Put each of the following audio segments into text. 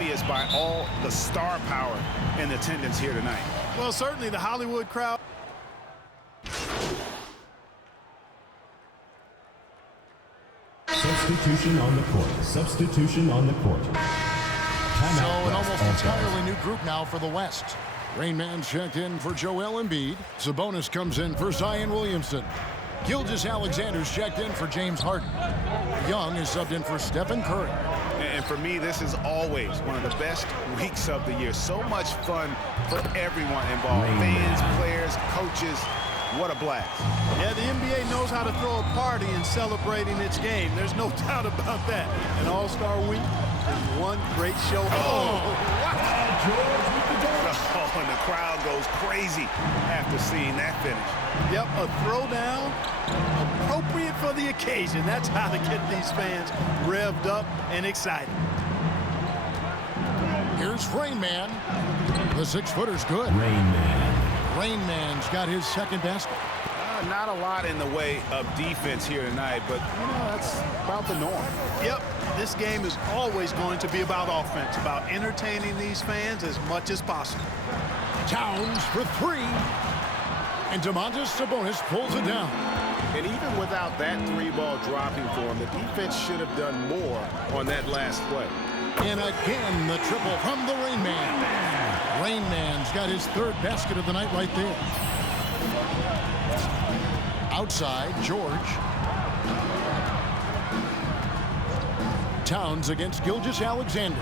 obvious by all the star power in attendance here tonight. Well, certainly the Hollywood crowd. Substitution on the court. Substitution on the court. So an almost entirely new group now for the West. Rain Man checked in for Joel Embiid. Sabonis comes in for Zion Williamson. Gilgeous-Alexander's checked in for James Harden. Young is subbed in for Stephen Curry. And for me, this is always one of the best weeks of the year. So much fun for everyone involved. Fans, players, coaches. What a blast. Yeah, the NBA knows how to throw a party in celebrating its game. There's no doubt about that. An All-Star week is one great show. And the crowd goes crazy after seeing that finish. Yep, a throwdown appropriate for the occasion. That's how to get these fans revved up and excited. Here's Rain Man. The 6-footer's good. Rain Man. Rain Man's got his second basket. Not a lot in the way of defense here tonight, but that's about the norm. Yep, this game is always going to be about offense, about entertaining these fans as much as possible. Towns for 3. And Domantas Sabonis pulls it down. And even without that 3-ball dropping for him, the defense should have done more on that last play. And again, the triple from the Rain Man. Rain Man's got his 3rd basket of the night right there. Outside, George. Towns against Gilgeous-Alexander.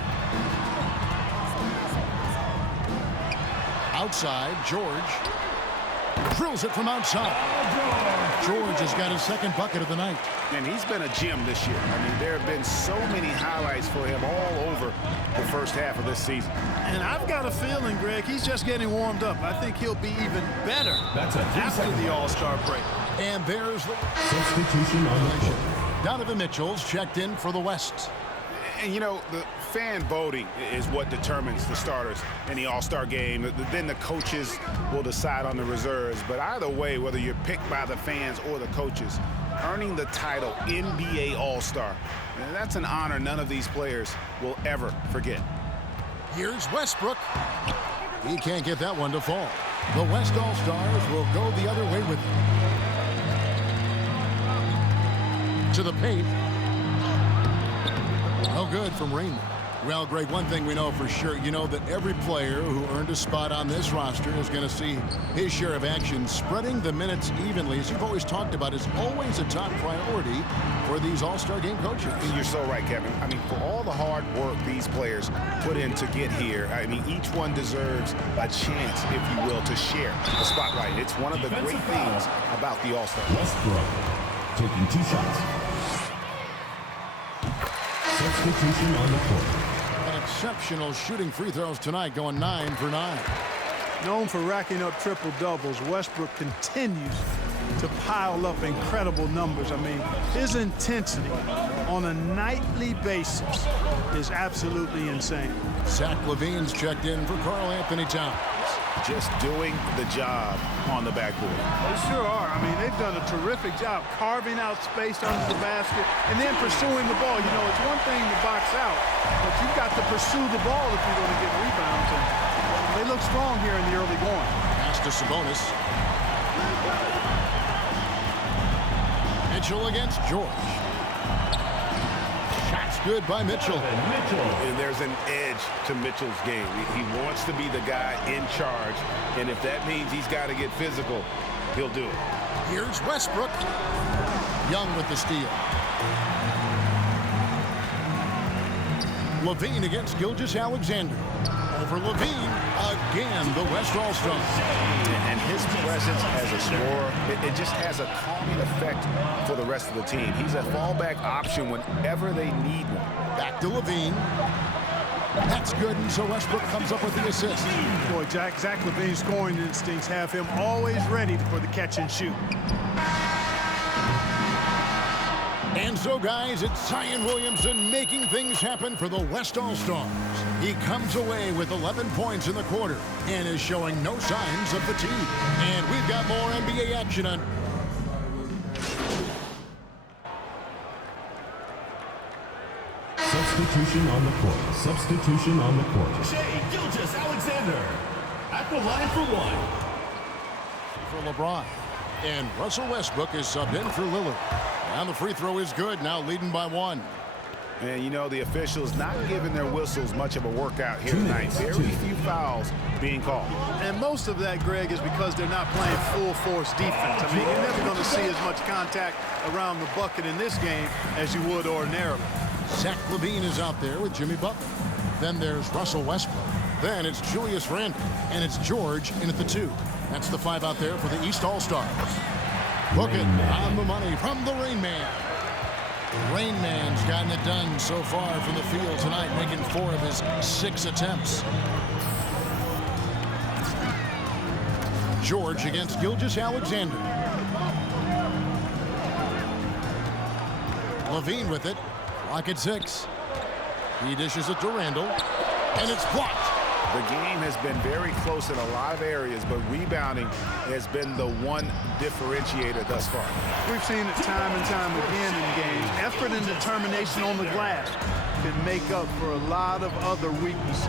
Outside, George. Drills it from outside. George has got his 2nd bucket of the night. And he's been a gem this year. I mean, there have been so many highlights for him all over the first half of this season. And I've got a feeling, Greg, he's just getting warmed up. I think he'll be even better after the All-Star break. And there's the Substitution on the court. Donovan Mitchell's checked in for the West. And, you know, the fan voting is what determines the starters in the All-Star game. Then the coaches will decide on the reserves. But either way, whether you're picked by the fans or the coaches, earning the title NBA All-Star, that's an honor none of these players will ever forget. Here's Westbrook. He can't get that one to fall. The West All-Stars will go the other way with him. To the paint. No good from Raymond. Well, Greg, one thing we know for sure, you know that every player who earned a spot on this roster is going to see his share of action. Spreading the minutes evenly, as you've always talked about, is always a top priority for these All-Star game coaches. You're so right, Kevin. I mean, for all the hard work these players put in to get here, I mean, each one deserves a chance, if you will, to share the spotlight. It's one of the great things about the All-Star. Westbrook taking 2 shots. Substitution on the court. An exceptional shooting free throws tonight, going 9 for 9. Known for racking up triple-doubles, Westbrook continues to pile up incredible numbers. I mean, his intensity on a nightly basis is absolutely insane. Zach LaVine's checked in for Karl Anthony Towns. Just doing the job on the backboard. They sure are. I mean, they've done a terrific job carving out space under the basket and then pursuing the ball. You know, it's one thing to box out, but you've got to pursue the ball if you're going to get rebounds. And they look strong here in the early going. Pass to Sabonis. Mitchell against George. Shots good by Mitchell. And there's an edge to Mitchell's game. He wants to be the guy in charge, and if that means he's got to get physical, he'll do it. Here's Westbrook. Young with the steal. LaVine against Gilgeous-Alexander. Over LaVine. Again, the West All-Star. And his presence as a scorer, it just has a calming effect for the rest of the team. He's a fallback option whenever they need one. Back to LaVine. That's good, and so Westbrook comes up with the assist. Boy, Zach LaVine's scoring instincts have him always ready for the catch and shoot. And so, guys, it's Zion Williamson making things happen for the West All-Stars. He comes away with 11 points in the quarter and is showing no signs of fatigue. And we've got more NBA action on. Substitution on the court. Substitution on the court. Shea Gilgeous-Alexander at the line for one. For LeBron. And Russell Westbrook is subbed in for Lillard. And the free throw is good, now leading by one. And you know, the officials not giving their whistles much of a workout here tonight. Very few fouls being called. And most of that, Greg, is because they're not playing full force defense. I mean, you're never going to see as much contact around the bucket in this game as you would ordinarily. Zach LaVine is out there with Jimmy Butler. Then there's Russell Westbrook. Then it's Julius Randle. And it's George in at the 2. That's the 5 out there for the East All-Stars. Booking on the money from the Rain Man. Rain Man's gotten it done so far from the field tonight, making 4 of his 6 attempts. George against Gilgeous-Alexander. LaVine with it. Clock at 6. He dishes it to Randle. And it's blocked. The game has been very close in a lot of areas, but rebounding has been the one differentiator thus far. We've seen it time and time again in games. Effort and determination on the glass can make up for a lot of other weaknesses.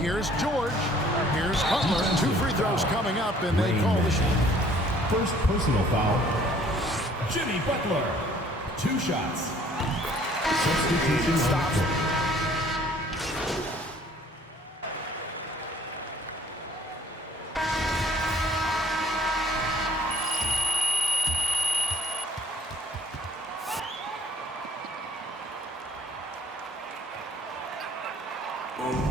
Here's George. Here's Butler. 2 free throws coming up, and they call the shot. First personal foul. Jimmy Butler, 2 shots. Substitution on the court.